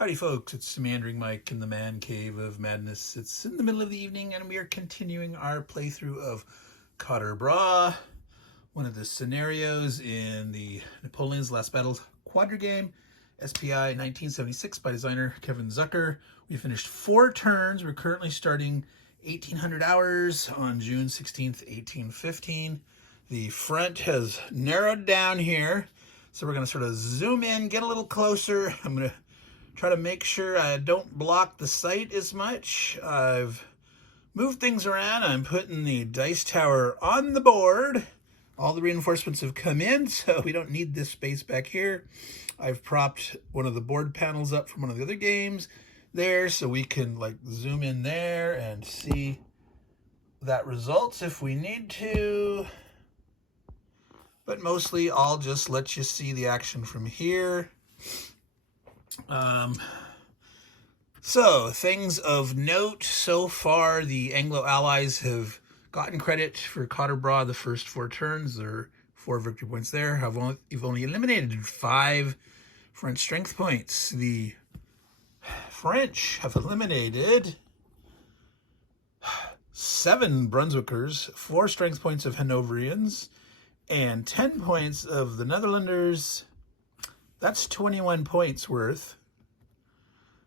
Howdy folks, it's Meandering Mike in the man cave of madness. It's in the middle of the evening and we are continuing our playthrough of Quatre, one of the scenarios in the Napoleon's Last Battles Quatre game, SPI 1976 by designer Kevin Zucker. We finished 4 turns. We're currently starting 1800 hours on June 16th, 1815. The front has narrowed down here, so we're going to sort of zoom in, get a little closer. I'm going to try to make sure I don't block the sight as much. I've moved things around. I'm putting the dice tower on the board. All the reinforcements have come in, so we don't need this space back here. I've propped one of the board panels up from one of the other games there, so we can like zoom in there and see that results if we need to. But mostly I'll just let you see the action from here. So things of note so far: the Anglo-Allies have gotten credit for Quatre the first 4 turns. There are 4 victory points there. You've only eliminated 5 French strength points. The French have eliminated 7 Brunswickers, 4 strength points of Hanoverians, and 10 points of the Netherlanders. That's 21 points worth.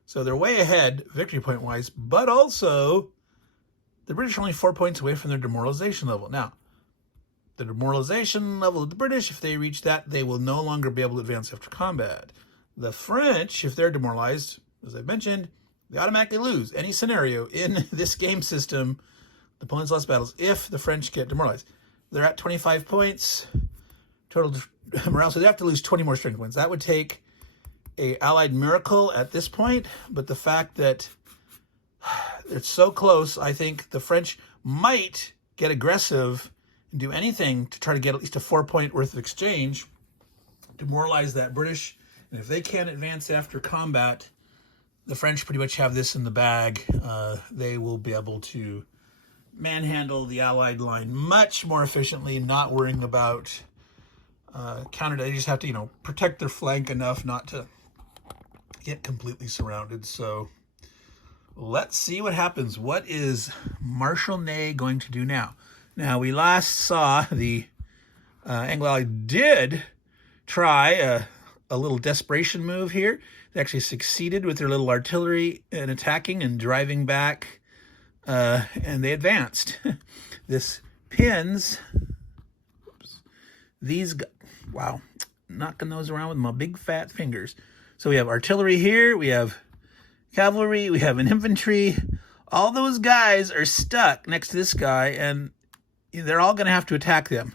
So they're way ahead victory point wise, but also the British are only 4 points away from their demoralization level. Now, the demoralization level of the British, if they reach that, they will no longer be able to advance after combat. The French, if they're demoralized, as I mentioned, they automatically lose any scenario in this game system, Napoleon's Last Battles, if the French get demoralized. They're at 25 points total morale, so they have to lose 20 more strength points. That would take a Allied miracle at this point, but the fact that it's so close, I think the French might get aggressive and do anything to try to get at least a 4-point worth of exchange, demoralize that British, and if they can't advance after combat, the French pretty much have this in the bag. They will be able to manhandle the Allied line much more efficiently, not worrying about counter. They just have to, protect their flank enough not to get completely surrounded. So let's see what happens. What is Marshal Ney going to do now? Now, we last saw the Anglo-Allied did try a little desperation move here. They actually succeeded with their little artillery in attacking and driving back, and they advanced. This pins these, wow, knocking those around with my big fat fingers. So we have artillery here, we have cavalry, we have an infantry. All those guys are stuck next to this guy, and they're all going to have to attack them.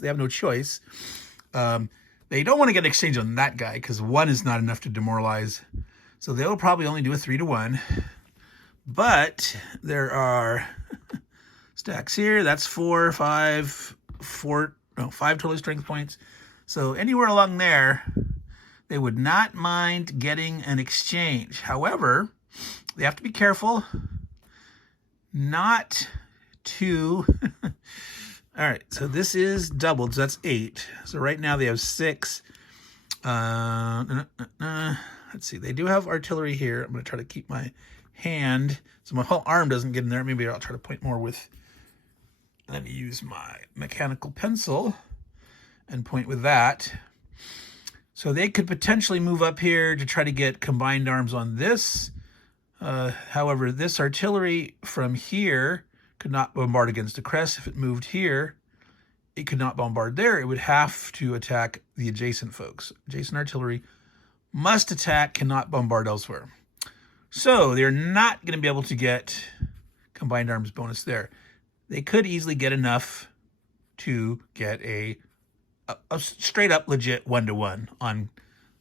They have no choice. They don't want to get an exchange on that guy because 1 is not enough to demoralize. So they'll probably only do a 3-to-1. But there are stacks here. That's 5 total strength points. So anywhere along there, they would not mind getting an exchange. However, they have to be careful not to... All right, so this is doubled, so that's 8. So right now they have 6. Let's see, they do have artillery here. I'm going to try to keep my hand so my whole arm doesn't get in there. Maybe I'll try to point more with... Let me use my mechanical pencil and point with that. So they could potentially move up here to try to get combined arms on this. However, this artillery from here could not bombard against the crest. If it moved here, it could not bombard there. It would have to attack the adjacent folks. Adjacent artillery must attack, cannot bombard elsewhere. So they're not going to be able to get combined arms bonus there. They could easily get enough to get a straight up legit 1-to-1 on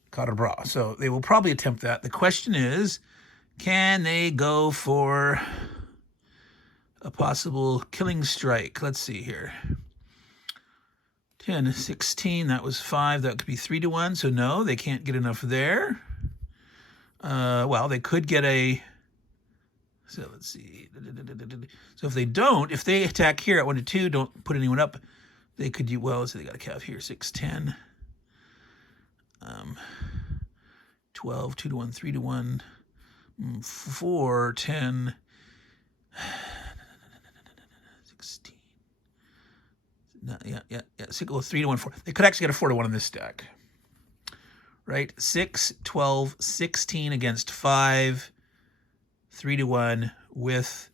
Quatre. So they will probably attempt that. The question is, can they go for a possible killing strike? Let's see here. 10, 16, that was 5. That could be 3-to-1. So no, they can't get enough there. Well, they could get a... So let's see. So if they attack here at 1-to-2, don't put anyone up. They could do, well, so they got a cav here, 6, 10. 12, 2 to 1, 3 to 1, 4, 10, 16. No, yeah. 3 to 1, 4. They could actually get a 4 to 1 in this stack. Right? 6, 12, 16 against 5, 3 to 1 with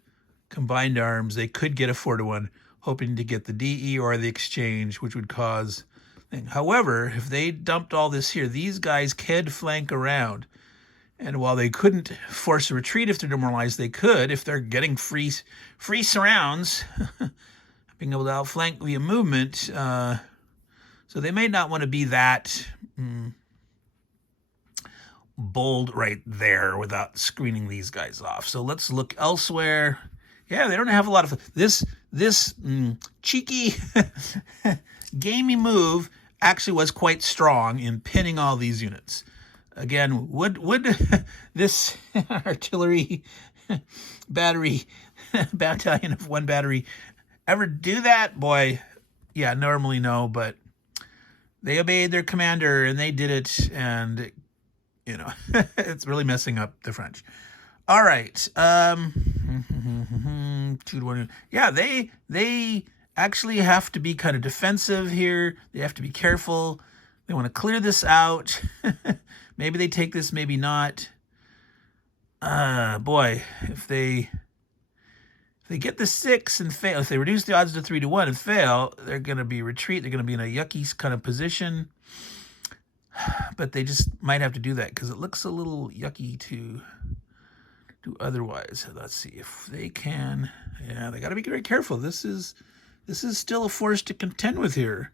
combined arms. They could get a 4 to 1, hoping to get the DE or the exchange, which would cause thing. However, if they dumped all this here, these guys could flank around. And while they couldn't force a retreat if they're demoralized, they could if they're getting free surrounds, being able to outflank via movement. So they may not want to be that bold right there without screening these guys off. So let's look elsewhere. Yeah, they don't have a lot of this cheeky gamey move actually was quite strong in pinning all these units. Again, would this artillery battery battalion of 1 battery ever do that? Boy, yeah, normally no, but they obeyed their commander and they did it, and you know, it's really messing up the French. All right. 2 to 1. Yeah, they actually have to be kind of defensive here. They have to be careful. They want to clear this out. Maybe they take this, maybe not. Boy, if they get the 6 and fail, if they reduce the odds to 3 to 1 and fail, they're going to be retreat. They're going to be in a yucky kind of position. But they just might have to do that because it looks a little yucky to do otherwise. Let's see if they can. Yeah, they got to be very careful. This is still a force to contend with here.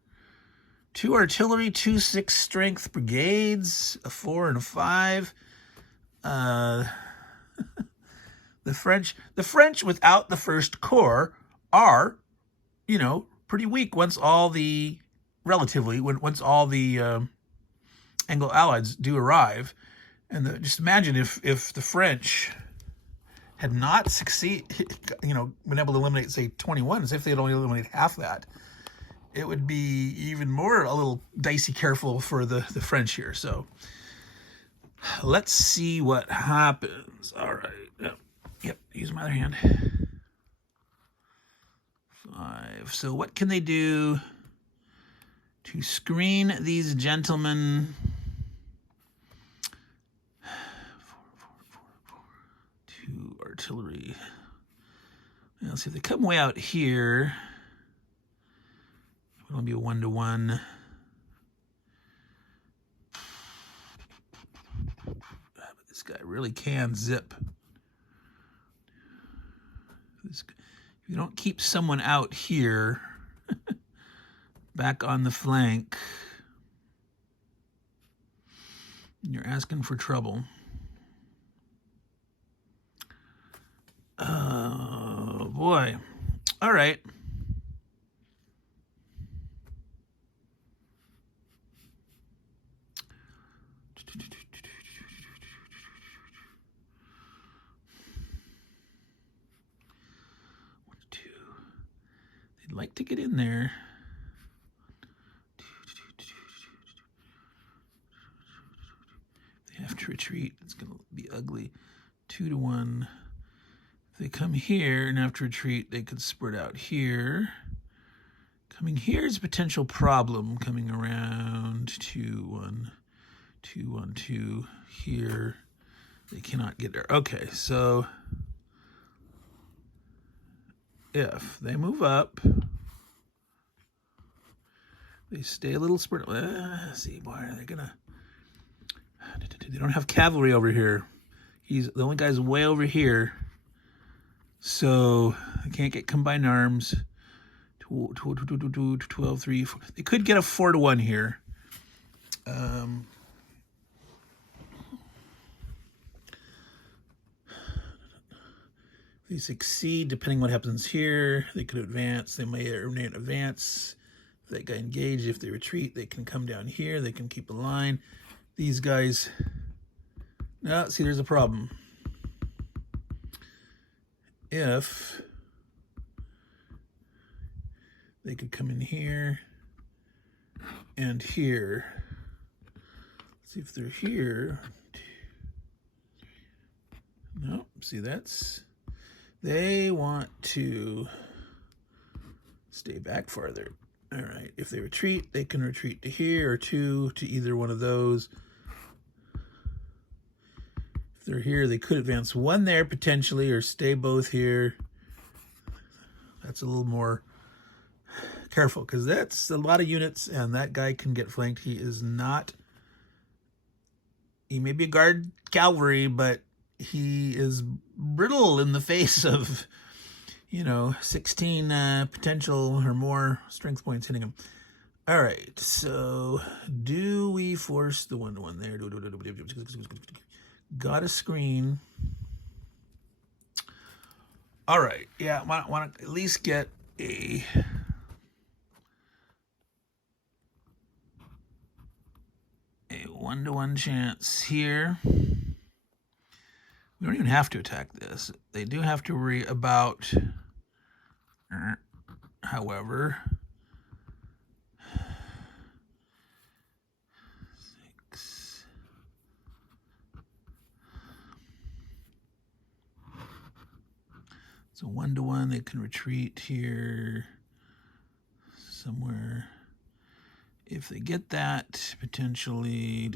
2 artillery, 2 6 strength brigades, a 4 and a 5. The French without the first corps are, you know, pretty weak once all the Anglo-Allieds do arrive. And just imagine if the French had not been able to eliminate, say, 21, as if they had only eliminated half that, it would be even more a little dicey careful for the French here. So let's see what happens. All right. Yep. Use my other hand. 5. So what can they do to screen these gentlemen? 2 artillery. Let's see if they come way out here. It'll be a 1 to 1. But this guy really can zip. If you don't keep someone out here, back on the flank, you're asking for trouble. Oh, boy. All right. They'd like to get in there. They have to retreat. It's going to be ugly. 2 to 1. If they come here and have to retreat, they could spread out here. Coming here is a potential problem. Coming around 2 1 2 1 2 here. They cannot get there. Okay, so if they move up, they stay a little spread. See, boy, are they gonna? They don't have cavalry over here. He's the only guy's way over here, so they can't get combined arms. 12, 3, 4. They could get a 4 to 1 here. If they succeed, depending what happens here, they could advance. They may advance. If that guy engaged, if they retreat, they can come down here. They can keep a line. These guys, now see, there's a problem. If they could come in here and here. Let's see if they're here. See, they want to stay back farther. All right, if they retreat, they can retreat to here or to either one of those. If they're here, they could advance one there potentially or stay both here. That's a little more careful because that's a lot of units and that guy can get flanked. He may be a guard cavalry, but he is brittle in the face of, 16 potential or more strength points hitting him. All right, so do we force the 1-to-1 there? Got a screen. All right, yeah, want to at least get a a 1-to-1 chance here. We don't even have to attack this. They do have to worry about, however, 6. So 1-to-1, they can retreat here somewhere. If they get that, potentially.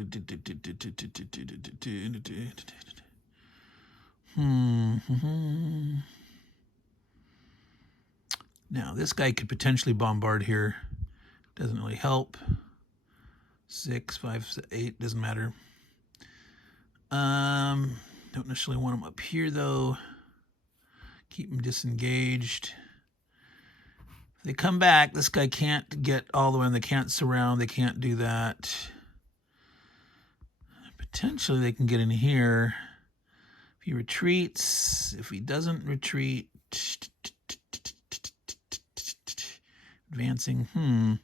Now, this guy could potentially bombard here. Doesn't really help. 6, 5, 8, doesn't matter. Don't necessarily want him up here, though. Keep him disengaged. If they come back, this guy can't get all the way in. They can't surround. They can't do that. Potentially, they can get in here. If he retreats, if he doesn't retreat, advancing,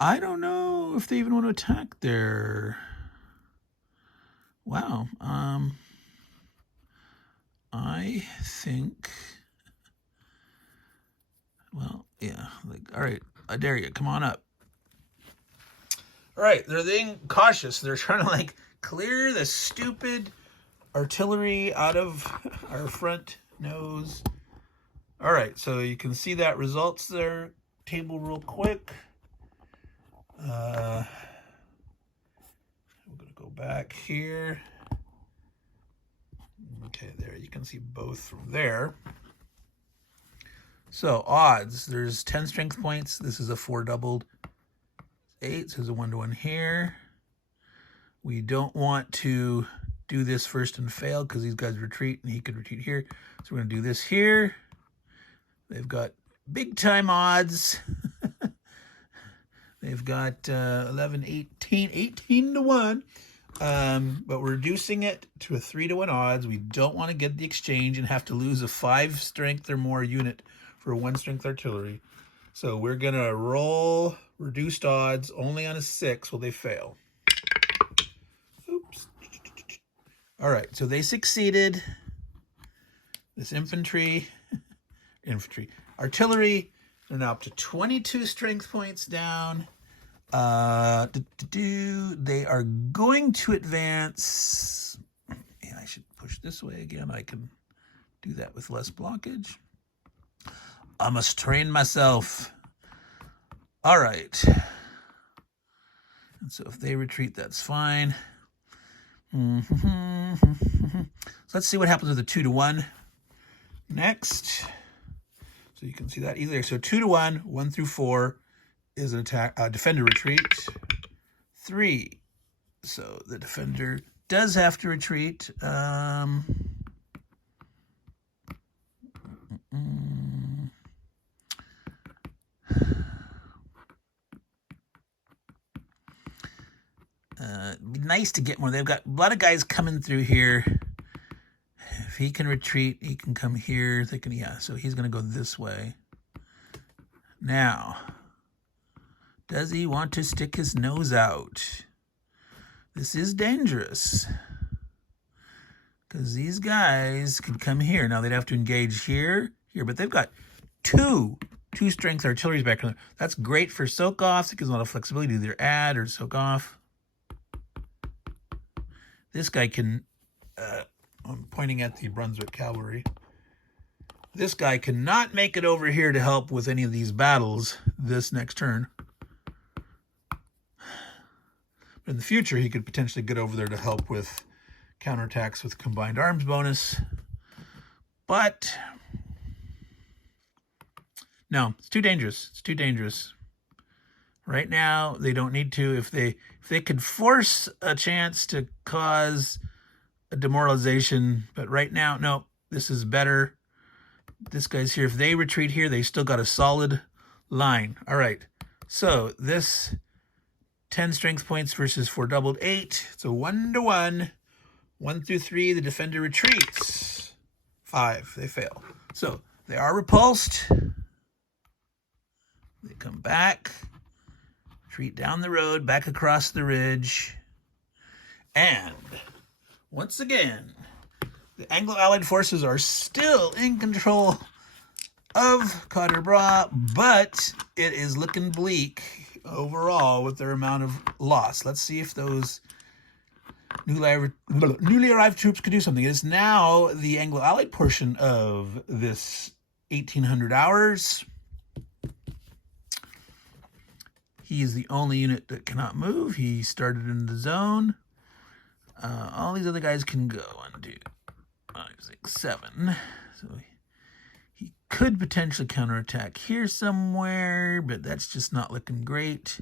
I don't know if they even want to attack there. Wow. I think, well, yeah, all right, I dare you, come on up. All right, they're being cautious. They're trying to, clear the stupid artillery out of our front nose. All right, so you can see that results there. Table real quick. We're going to go back here. Okay, there, you can see both from there. So, odds, there's 10 strength points. This is a 4 doubled. 8, so there's a 1-to-1 here. We don't want to do this first and fail because these guys retreat and he could retreat here. So we're going to do this here. They've got big time odds. They've got 11, 18 to 1. But we're reducing it to a 3-to-1 odds. We don't want to get the exchange and have to lose a 5 strength or more unit for 1 strength artillery. So we're going to roll reduced odds only on a 6. Will they fail? Oops. All right, so they succeeded. This infantry, artillery, they're now up to 22 strength points down. They are going to advance. And I should push this way again. I can do that with less blockage. I must train myself. All right. And so if they retreat, that's fine. So let's see what happens with the 2-to-1 next. So you can see that easily. So 2-to-1, 1 through 4 is an attack, defender retreat. 3. So the defender does have to retreat. It'd be nice to get more. They've got a lot of guys coming through here. If he can retreat, he can come here. They can, yeah, so he's going to go this way. Now, does he want to stick his nose out? This is dangerous. Because these guys could come here. Now, they'd have to engage here, but they've got two strength artilleries back there. That's great for soak-offs. It gives them a lot of flexibility to either add or soak off. This guy can I'm pointing at the Brunswick cavalry. This guy cannot make it over here to help with any of these battles this next turn. In the future, he could potentially get over there to help with counterattacks with combined arms bonus. But no, it's too dangerous. It's too dangerous. Right now, they don't need to. If they could force a chance to cause a demoralization, but right now, no, this is better. This guy's here. If they retreat here, they still got a solid line. All right. So this 10 strength points versus 4 doubled 8. It's a 1-to-1. 1 through 3, the defender retreats. 5, they fail. So they are repulsed. They come back. Retreat down the road, back across the ridge. And once again, the Anglo-Allied forces are still in control of Quatre, but it is looking bleak overall with their amount of loss. Let's see if those newly arrived troops could do something. It is now the Anglo-Allied portion of this 1800 hours. He is the only unit that cannot move. He started in the zone. All these other guys can go. 1, 2, 5, 6, 7. So he could potentially counterattack here somewhere, but that's just not looking great.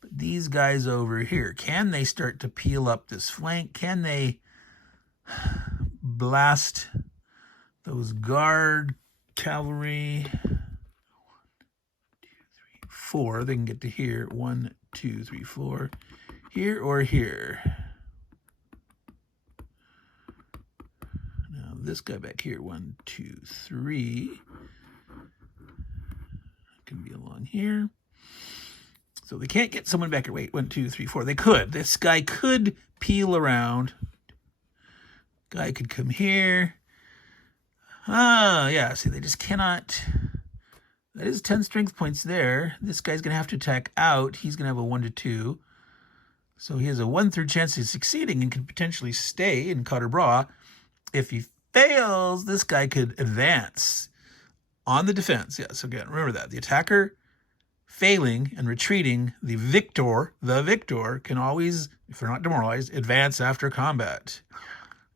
But these guys over here, can they start to peel up this flank? Can they blast those guard cavalry? 4, they can get to here. 1, 2, 3, 4. Here or here. Now this guy back here. 1, 2, 3. Can be along here. So they can't get someone back here. Wait, 1, 2, 3, 4. They could. This guy could peel around. Guy could come here. Yeah. See, they just cannot. That is 10 strength points there. This guy's going to have to attack out. He's going to have a 1-to-2. So he has a 1/3 chance of succeeding and could potentially stay in Quatre. If he fails, this guy could advance on the defense. Yes, again, remember that. The attacker failing and retreating, the victor can always, if they're not demoralized, advance after combat.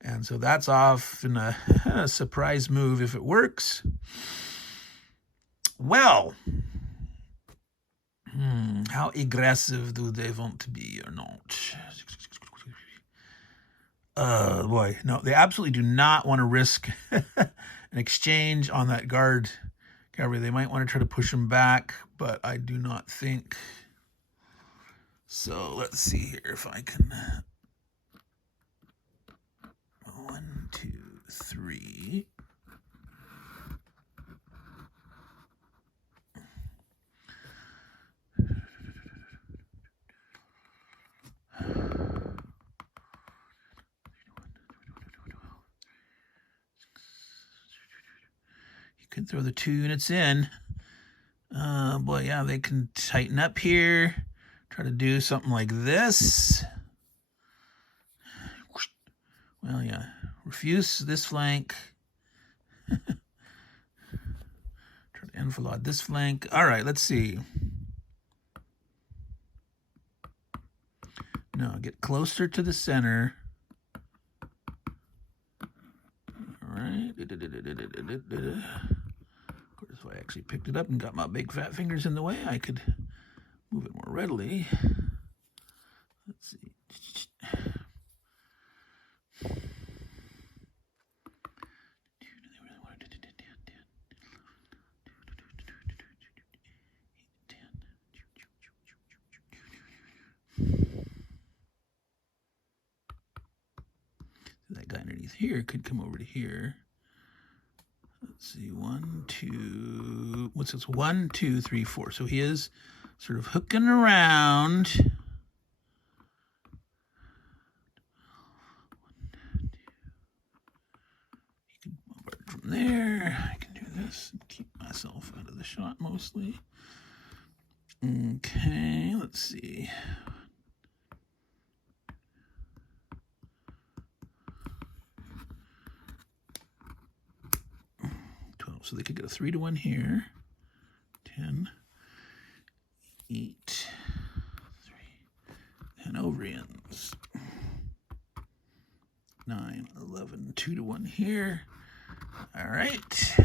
And so that's often a surprise move if it works. Well, how aggressive do they want to be or not? Boy, no, they absolutely do not want to risk an exchange on that guard cavalry. They might want to try to push them back, but I do not think so. Let's see here if I can. 1, 2, 3. Can throw the 2 units in. Boy, yeah, they can tighten up here. Try to do something like this. Well, yeah. Refuse this flank. Try to enfilade this flank. All right, let's see. No, get closer to the center. All right. Of course, if I actually picked it up and got my big fat fingers in the way, I could move it more readily. Let's see. That guy underneath here could come over to here. Let's see, 1, 2, what's this? 1, 2, 3, 4. So he is sort of hooking around. He can bombard from there. I can do this and keep myself out of the shot mostly. Okay, let's see. So they could get a 3-1 here. 10, 8, 3 Hanoverians. 9, 11, 2-1 here. All right.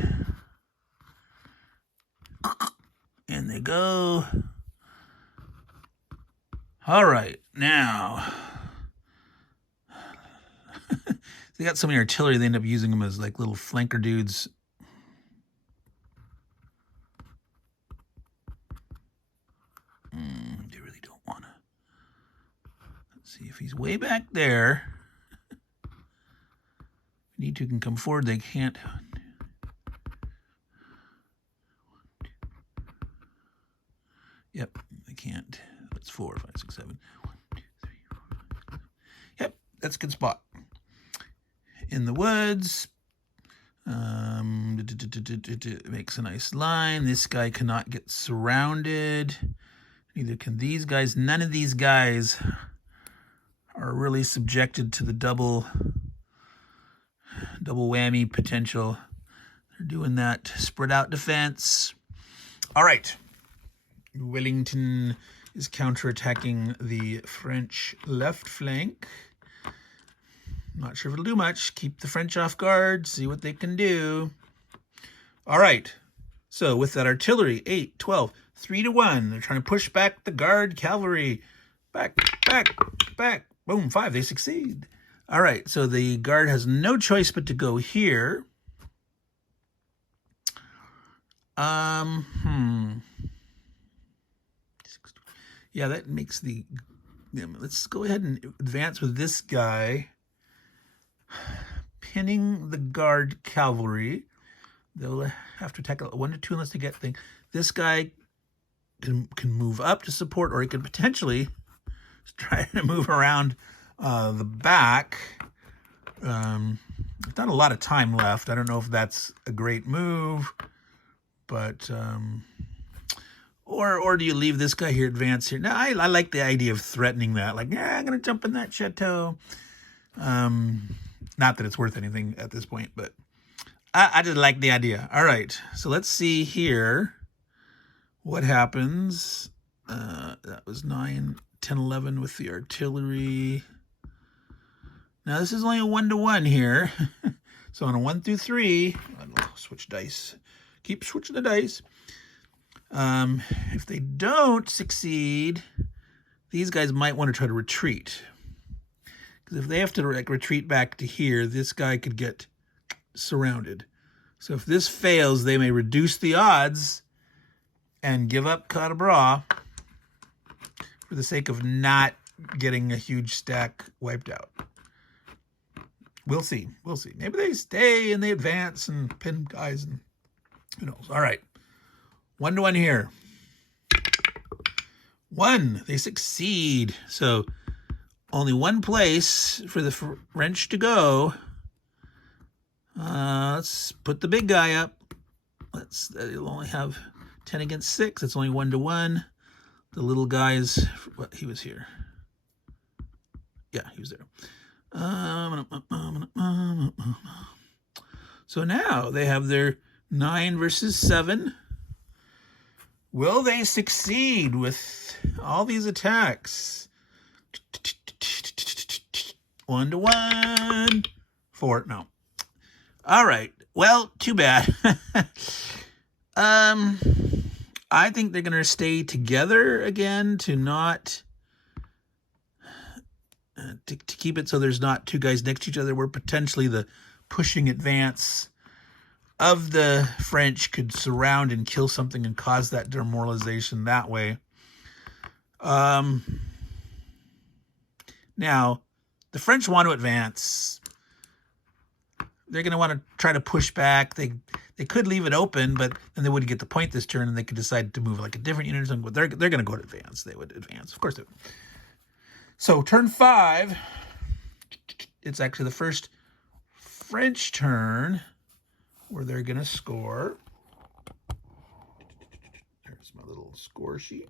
And they go. All right, now. They got so many artillery, they end up using them as like little flanker dudes. They really don't want to. Let's see if he's way back there. Need to can come forward, they can't. Yep, they can't. That's 4, 5, 6, 7. 1, 2, 3, 4, 5, 6, 7. Yep, that's a good spot. In the woods. It makes a nice line. This guy cannot get surrounded. Neither can these guys. None of these guys are really subjected to the double whammy potential. They're doing that spread out defense. All right. Wellington is counterattacking the French left flank. Not sure if it'll do much. Keep the French off guard. See what they can do. All right. So with that artillery, 8, 12, 3-1. They're trying to push back the guard cavalry. Back, back, back. Boom, 5. They succeed. All right. So the guard has no choice but to go here. Yeah, that makes the... Let's go ahead and advance with this guy. Pinning the guard cavalry. They'll have to attack 1 to 2 unless they get things. This guy can move up to support, or he could potentially try to move around the back. There's not a lot of time left. I don't know if that's a great move, but or do you leave this guy here, advance here? Now I like the idea of threatening that, like, yeah, I'm gonna jump in that chateau. Not that it's worth anything at this point, but I just like the idea. All right, so let's see here what happens. That was 9, 10, 11 with the artillery. Now this is only a 1-1 here. So on a 1 through 3, I'll switch dice. Keep switching the dice. If they don't succeed, these guys might want to try to retreat. Because if they have to retreat back to here, this guy could get surrounded. So if this fails, they may reduce the odds and give up Quatre for the sake of not getting a huge stack wiped out. We'll see. We'll see. Maybe they stay and they advance and pin guys, and who knows. All right. 1-1 here. 1. They succeed. So only one place for the French to go. Let's put the big guy up. It'll only have 10 against 6. It's only 1-1. The little guys, what, he was here. Yeah, he was there. So now they have their 9 versus 7. Will they succeed with all these attacks? 1-1. 4, no. All right. Well, too bad. I think they're going to stay together again to not... to keep it so there's not two guys next to each other, where potentially the pushing advance of the French could surround and kill something and cause that demoralization that way. Now, the French want to advance. They're going to want to try to push back. They could leave it open, but then they wouldn't get the point this turn, and they could decide to move like a different unit or something. But they're going to go to advance. They would advance. Of course they would. So turn 5, it's actually the first French turn where they're going to score. There's my little score sheet.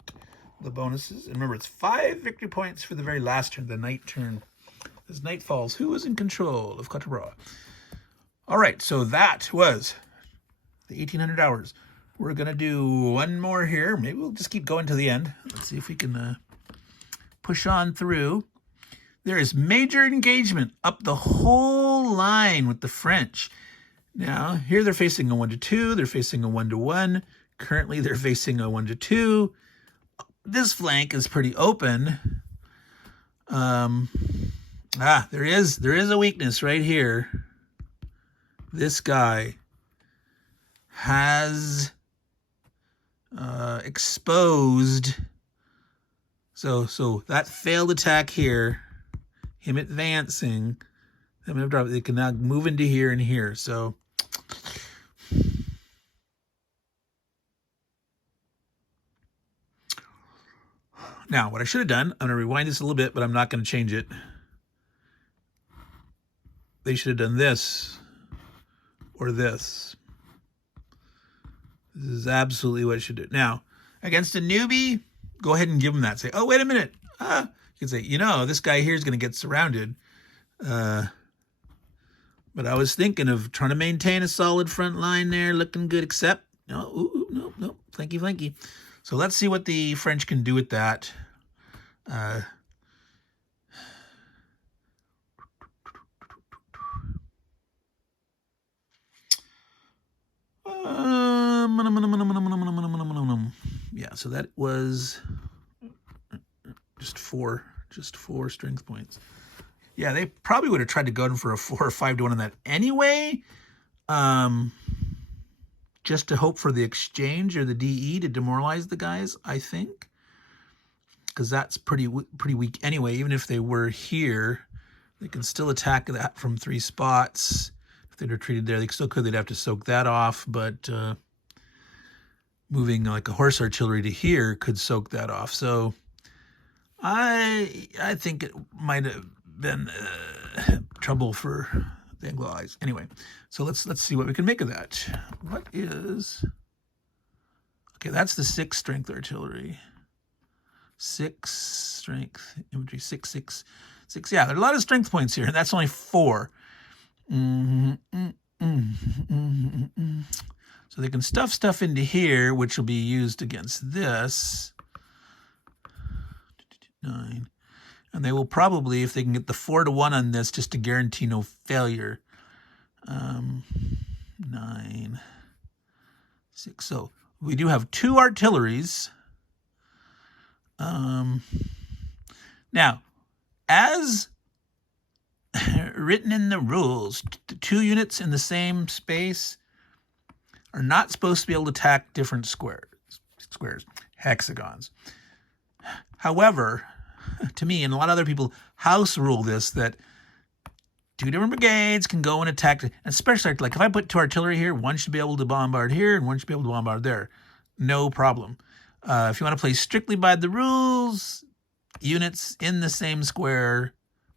The bonuses. And remember, it's 5 victory points for the very last turn, the night turn. As night falls, who is in control of Quatre? All right, so that was the 1800 hours. We're going to do one more here. Maybe we'll just keep going to the end. Let's see if we can push on through. There is major engagement up the whole line with the French. Now, here they're facing a 1-2. They're facing a 1-1. Currently, they're facing a 1-2. This flank is pretty open. There is a weakness right here. This guy has exposed. So that failed attack here, him advancing, they can now move into here and here. So now what I should have done, I'm going to rewind this a little bit, but I'm not going to change it. They should have done this or this. This is absolutely what it should do. Now, against a newbie, go ahead and give them that. Say, oh, wait a minute. You can say, this guy here is going to get surrounded. But I was thinking of trying to maintain a solid front line there, looking good, except, no, flanky. So let's see what the French can do with that. Yeah, so that was just four strength points. Yeah, they probably would have tried to go in for a 4 or 5-1 on that anyway. Just to hope for the exchange or the DE to demoralize the guys, I think. Because that's pretty weak anyway. Even if they were here, they can still attack that from 3 spots. If they retreated there, they still could. They'd have to soak that off. But moving like a horse artillery to here could soak that off. So I think it might have been trouble for the Anglo-Allied. Anyway, so let's see what we can make of that. What is... Okay, that's the 6 strength artillery. 6 strength infantry, 6. Yeah, there are a lot of strength points here, and that's only 4. So they can stuff stuff into here, which will be used against this. 9. And they will probably, if they can get the 4-1 on this, just to guarantee no failure. 9, 6. So we do have 2 artilleries. Now, as written in the rules, the 2 units in the same space are not supposed to be able to attack different squares, hexagons. However, to me and a lot of other people house rule this, that 2 different brigades can go and attack, especially like if I put 2 artillery here, one should be able to bombard here and one should be able to bombard there. No problem. If you want to play strictly by the rules, units in the same square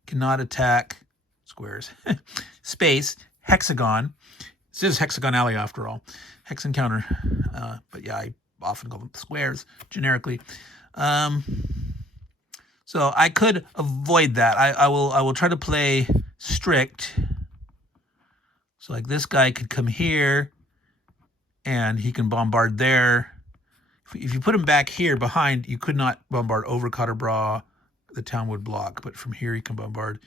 cannot attack squares. Space, hexagon. This is hexagon alley after all. Hex and counter. But yeah, I often call them squares generically. So I could avoid that. I will try to play strict. So like this guy could come here and he can bombard there. If you put him back here behind, you could not bombard over Quatre. The town would block, but from here he can bombard.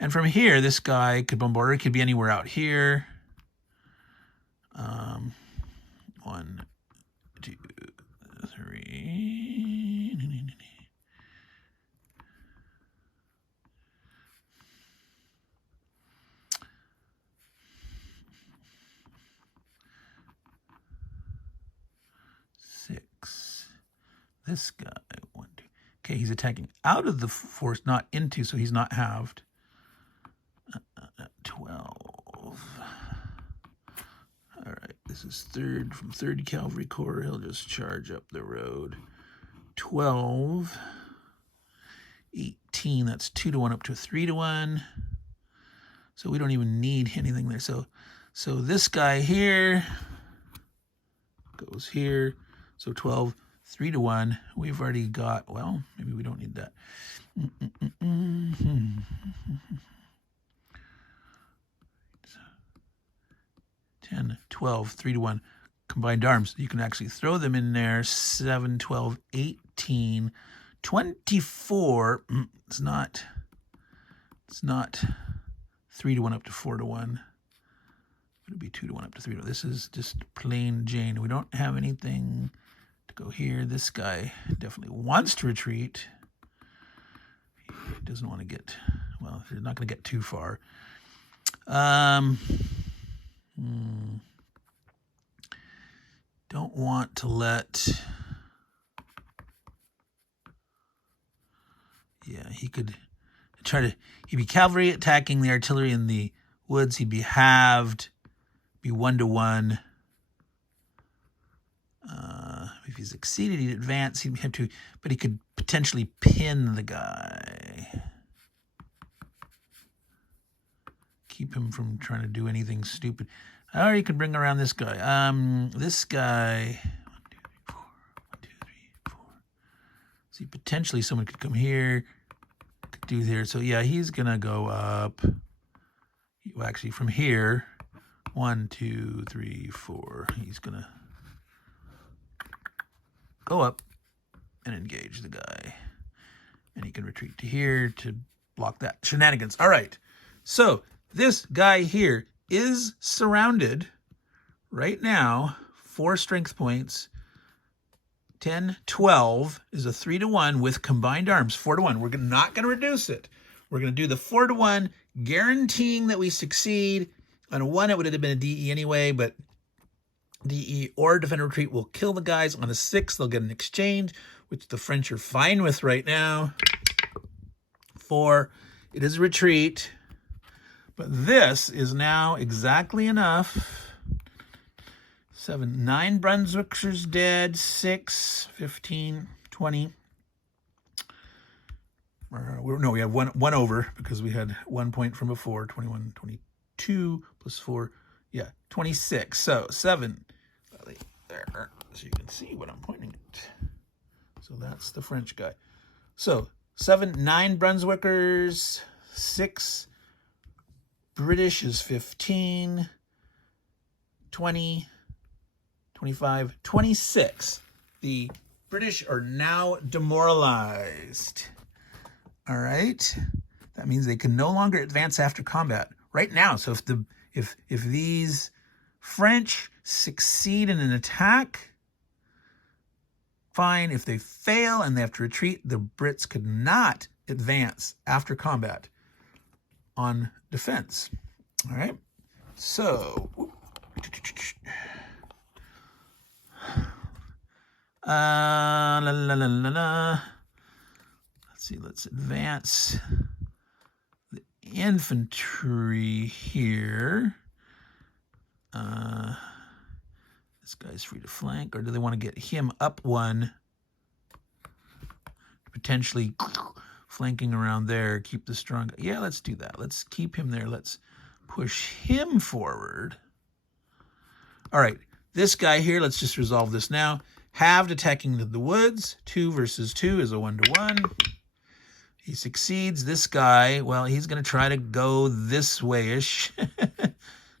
And from here, this guy could bombard, or it could be anywhere out here. 1, 2, 3. This guy, 1, 2. Okay, he's attacking out of the force, not into, so he's not halved. 12. All right, this is 3rd from 3rd Cavalry Corps. He'll just charge up the road. 12. 18, that's 2-1 up to 3-1. So we don't even need anything there. So this guy here goes here. So 12. 3-1. We've already got, well, maybe we don't need that. 10, 12, 3-1. combined arms. You can actually throw them in there. 7, 12, 18, 24. It's not 3 to 1 up to 4 to 1. It'd be 2 to 1 up to 3 to 1. This is just plain Jane. We don't have anything to go here. This guy definitely wants to retreat. He doesn't want to get, well, he's not going to get too far. Don't want to let, yeah, he could try to, he'd be cavalry attacking the artillery in the woods. He'd be halved, be 1 to 1. If he succeeded, he'd advance. He'd have to, but he could potentially pin the guy. Keep him from trying to do anything stupid. Or you could bring around this guy. This guy. 1, 2, 3, 4. 1, 2, 3, 4. See, potentially someone could come here. Could do there. So yeah, he's gonna go up. Well, actually, from here. 1, 2, 3, 4. He's gonna go up and engage the guy. And he can retreat to here to block that shenanigans. All right. So this guy here is surrounded right now. 4 strength points. 10, 12 is a 3 to 1 with combined arms. 4 to 1. We're not going to reduce it. We're going to do the 4 to 1, guaranteeing that we succeed. On a 1, it would have been a DE anyway, but DE or defend retreat will kill the guys. On a 6, they'll get an exchange, which the French are fine with right now. 4, it is retreat. But this is now exactly enough. 7, 9 Brunswickers dead. 6, 15, 20. No, we had one over because we had 1 point from before. 21, 22 plus 4. Yeah, 26. So 7 there, so you can see what I'm pointing at. So that's the French guy. So 7, 9 Brunswickers, 6 British is 15, 20, 25, 26. The British are now demoralized. All right, that means they can no longer advance after combat right now. So if these French succeed in an attack, fine. If they fail and they have to retreat, the Brits could not advance after combat on defense. All right. So let's see, let's advance the infantry here. This guy's free to flank, or do they want to get him up 1? Potentially flanking around there, keep the strong. Yeah, let's do that. Let's keep him there. Let's push him forward. All right, this guy here, let's just resolve this now. Halved attacking the woods. 2 versus 2 is a 1 to 1. He succeeds. This guy, well, he's going to try to go this way-ish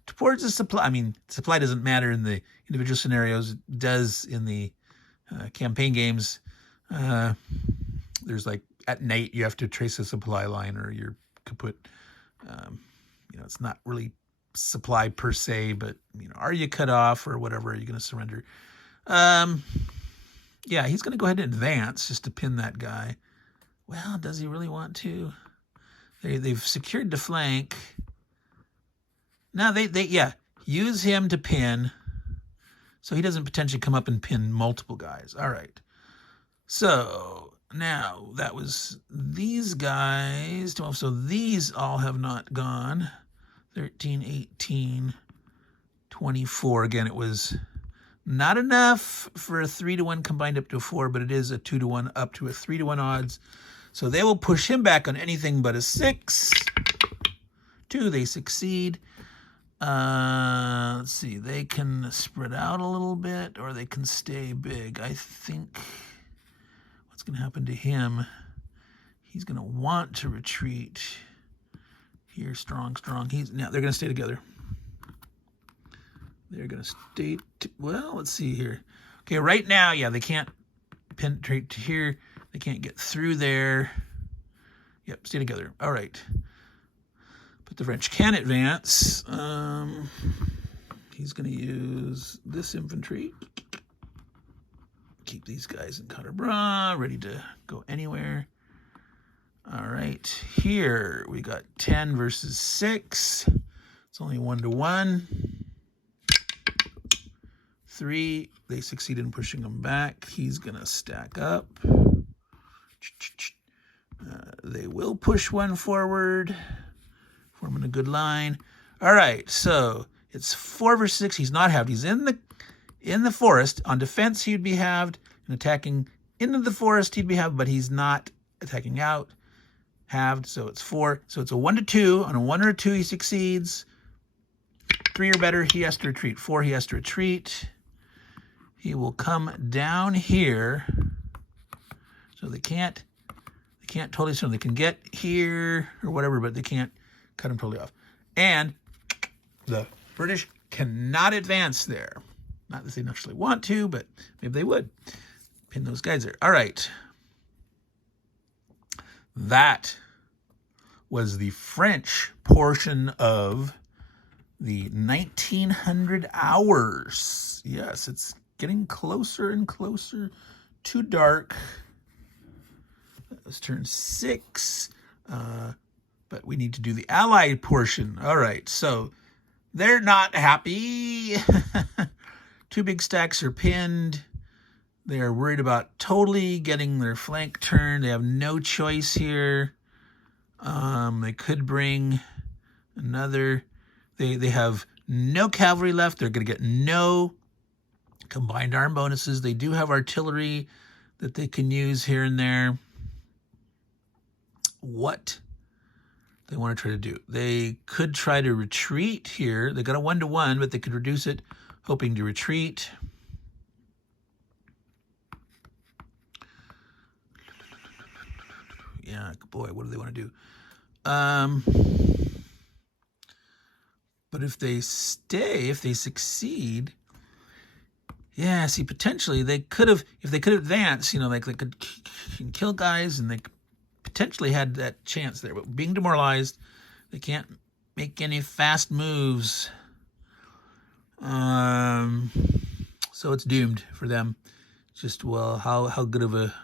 towards the supply. I mean, supply doesn't matter in the individual scenarios. It does in the campaign games. There's like at night you have to trace a supply line, or you're kaput. It's not really supply per se, but are you cut off or whatever? Are you going to surrender? Yeah, he's going to go ahead and advance just to pin that guy. Well, does he really want to? They've secured the flank. Now they use him to pin, so he doesn't potentially come up and pin multiple guys. All right. So now that was these guys. 12. So these all have not gone. 13, 18, 24. Again, it was not enough for a 3 to 1 combined up to a 4, but it is a 2 to 1 up to a 3 to 1 odds. So they will push him back on anything but a 6. 2, they succeed. Let's see, they can spread out a little bit, or they can stay big. I think what's going to happen to him, he's going to want to retreat here. Strong. Now they're going to stay together. They're going to stay, well, let's see here. Okay, right now, yeah, they can't penetrate to here. They can't get through there. Yep, stay together. All right. But the French can advance. He's going to use this infantry. Keep these guys in Quatre, ready to go anywhere. All right, here we got 10 versus 6. It's only 1-1. 3, they succeed in pushing him back. He's gonna stack up. They will push one forward, forming a good line. All right, so it's 4 versus 6. He's not halved. He's in the forest. On defense, he'd be halved, and attacking into the forest, he'd be halved, but he's not attacking out. Halved, so it's 4. So it's a 1-2. On a 1 or a 2, he succeeds. 3 or better, he has to retreat. 4, he has to retreat. He will come down here. So they can't totally swim. They can get here or whatever, but they can't cut him totally off. And the British cannot advance there. Not that they naturally want to, but maybe they would. Pin those guys there. All right. That was the French portion of the 1900 hours. Yes, it's getting closer and closer to dark. That was turn 6. But we need to do the Allied portion. All right, so they're not happy. 2 big stacks are pinned. They're worried about totally getting their flank turned. They have no choice here. They could bring another. They have no cavalry left. They're going to get no combined arm bonuses. They do have artillery that they can use here and there. What they want to try to do? They could try to retreat here. They got a 1-1, but they could reduce it, hoping to retreat. Yeah, boy, what do they want to do? But if they stay, if they succeed, yeah, see, potentially they could have, if they could advance, like they could kill guys, and they potentially had that chance there. But being demoralized, they can't make any fast moves. So it's doomed for them. Just, well, how good of a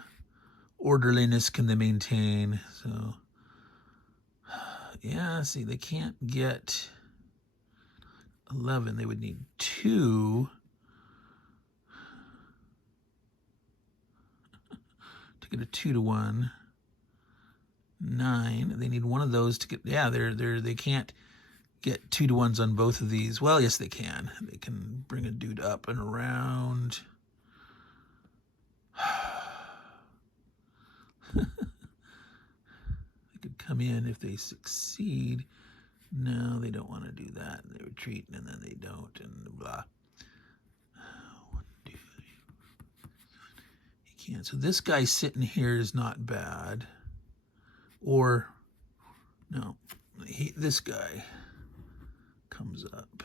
orderliness can they maintain? So, yeah, see, they can't get 11. They would need 2 to get a 2-1. 9. They need one of those to get. Yeah, they can't get 2-1s on both of these. Well, yes, they can. They can bring a dude up and around. They could come in if they succeed. No, they don't want to do that. They retreat, and then they don't, and blah. 1, 2, 3. You can't. So this guy sitting here is not bad. Or, no, this guy comes up.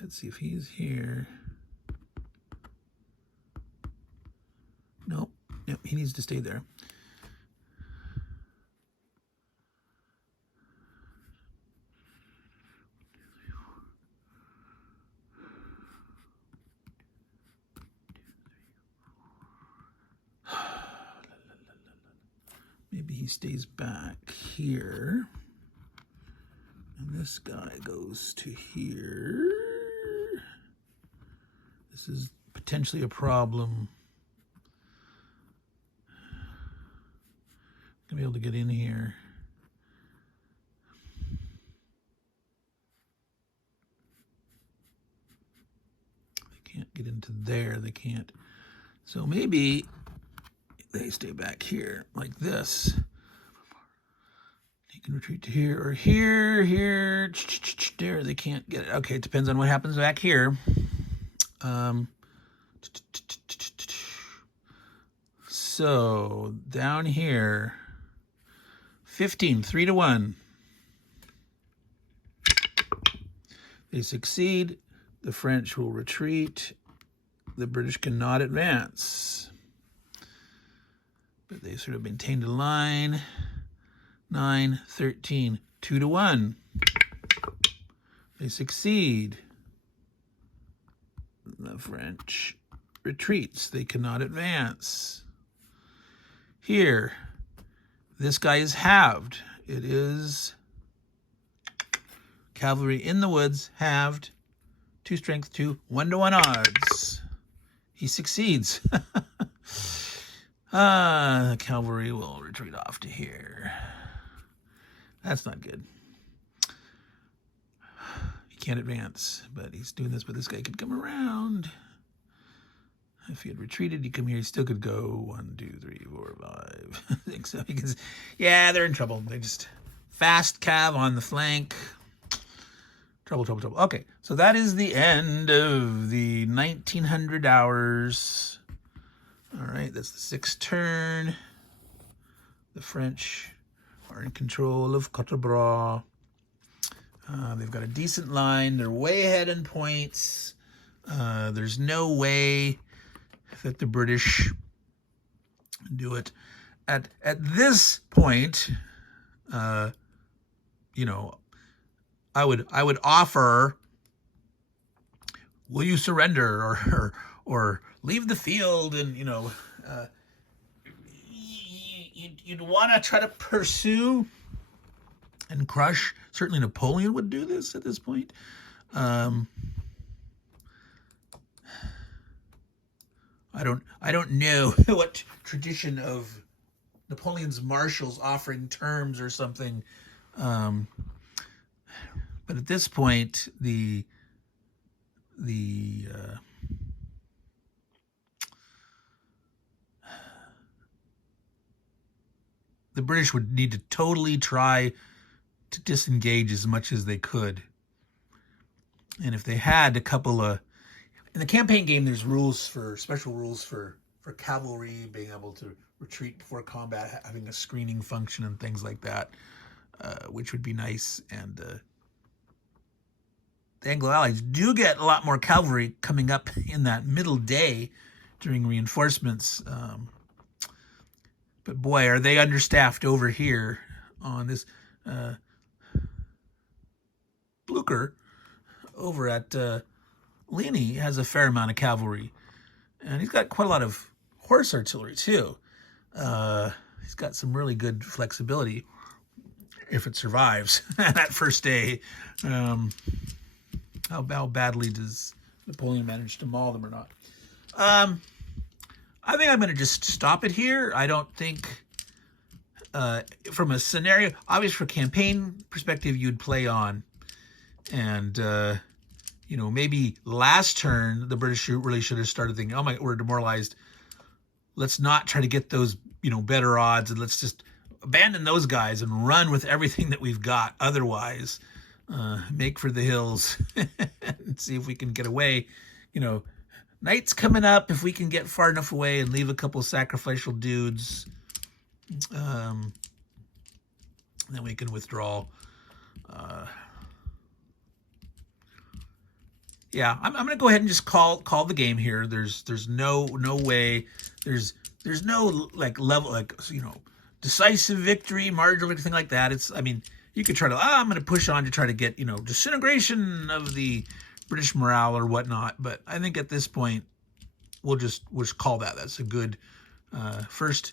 Let's see if he's here. Nope, he needs to stay there. Maybe he stays back here. And this guy goes to here. This is potentially a problem. Gonna be able to get in here. They can't get into there. They can't. So maybe they stay back here like this. You can retreat to here or here. There, they can't get it. Okay, it depends on what happens back here. So down here, 15, 3-1. They succeed. The French will retreat. The British cannot advance. But they sort of maintained a line. 9, 13, 2-1. They succeed. The French retreats. They cannot advance. Here, this guy is halved. It is cavalry in the woods, halved, 2 strength, 2, 1-1 odds. He succeeds. The cavalry will retreat off to here. That's not good. He can't advance, but he's doing this, but this guy could come around. If he had retreated, he'd come here, he still could go 1, 2, 3, 4, 5. I think so. Because, yeah, they're in trouble. They just fast cav on the flank. Trouble, trouble, trouble. Okay, so that is the end of the 1900 hours. All right, that's the 6th turn. The French are in control of Quatre. They've got a decent line. They're way ahead in points. There's no way that the British do it. At this point, you know, I would offer, will you surrender or leave the field? And you know, you'd want to try to pursue and crush. Certainly Napoleon would do this at this point. I don't know what tradition of Napoleon's marshals offering terms or something. But at this point, the British would need to totally try to disengage as much as they could. And if they had a couple of, in the campaign game, there's special rules for cavalry being able to retreat before combat, having a screening function and things like that, which would be nice. And the Anglo-Allies do get a lot more cavalry coming up in that middle day during reinforcements. But boy, are they understaffed over here on this. Blucher over at Ligny has a fair amount of cavalry, and he's got quite a lot of horse artillery too. He's got some really good flexibility if it survives that first day. How badly does Napoleon manage to maul them or not? I think I'm going to just stop it here. I don't think, from a scenario, obviously for campaign perspective, you'd play on. And, you know, maybe last turn, the British really should have started thinking, oh my, we're demoralized. Let's not try to get those, you know, better odds, and let's just abandon those guys and run with everything that we've got. Otherwise, make for the hills and see if we can get away. You know, night's coming up. If we can get far enough away and leave a couple sacrificial dudes, then we can withdraw. Yeah, I'm going to go ahead and just call the game here. There's no way. There's no like level, like, you know, decisive victory, marginal, anything like that. It's, I mean, you could try to, I'm going to push on to try to get, you know, disintegration of the British morale or whatnot. But I think at this point, we'll just call that. That's a good first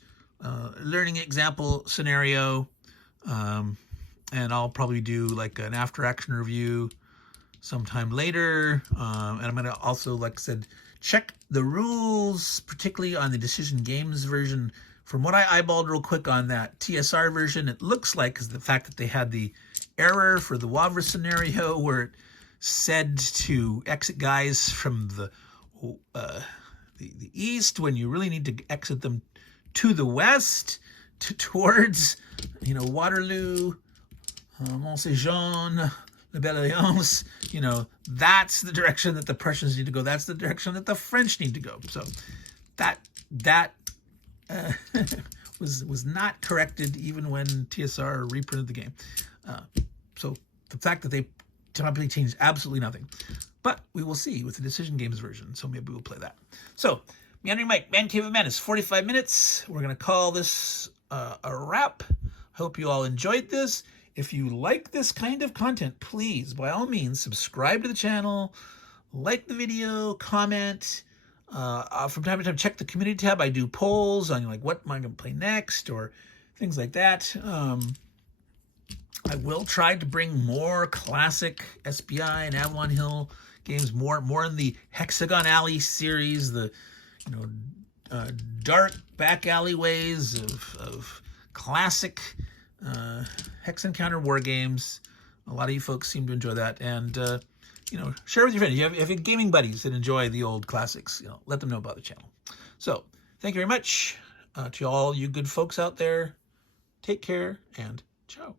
learning example scenario. And I'll probably do like an after action review sometime later. And I'm going to also, like I said, check the rules, particularly on the Decision Games version. From what I eyeballed real quick on that TSR version, it looks like, because the fact that they had the error for the Wavre scenario where it said to exit guys from the east when you really need to exit them to the west, towards, you know, Waterloo, Mont Saint Jean, La Belle Alliance, you know, that's the direction that the Prussians need to go. That's the direction that the French need to go. So that was not corrected even when TSR reprinted the game. So the fact that they probably changed absolutely nothing. But we will see with the Decision Games version, so maybe we'll play that. So, Meandering Mike, Man Cave of Madness, 45 minutes. We're going to call this a wrap. Hope you all enjoyed this. If you like this kind of content, please, by all means, subscribe to the channel, like the video, comment. From time to time, check the community tab. I do polls on like what am I going to play next or things like that. I will try to bring more classic SBI and Avalon Hill games, more in the Hexagon Alley series, the dark back alleyways of classic Hex Encounter war games. A lot of you folks seem to enjoy that, and share with your friends. If you have gaming buddies that enjoy the old classics, let them know about the channel. So thank you very much to all you good folks out there. Take care and ciao.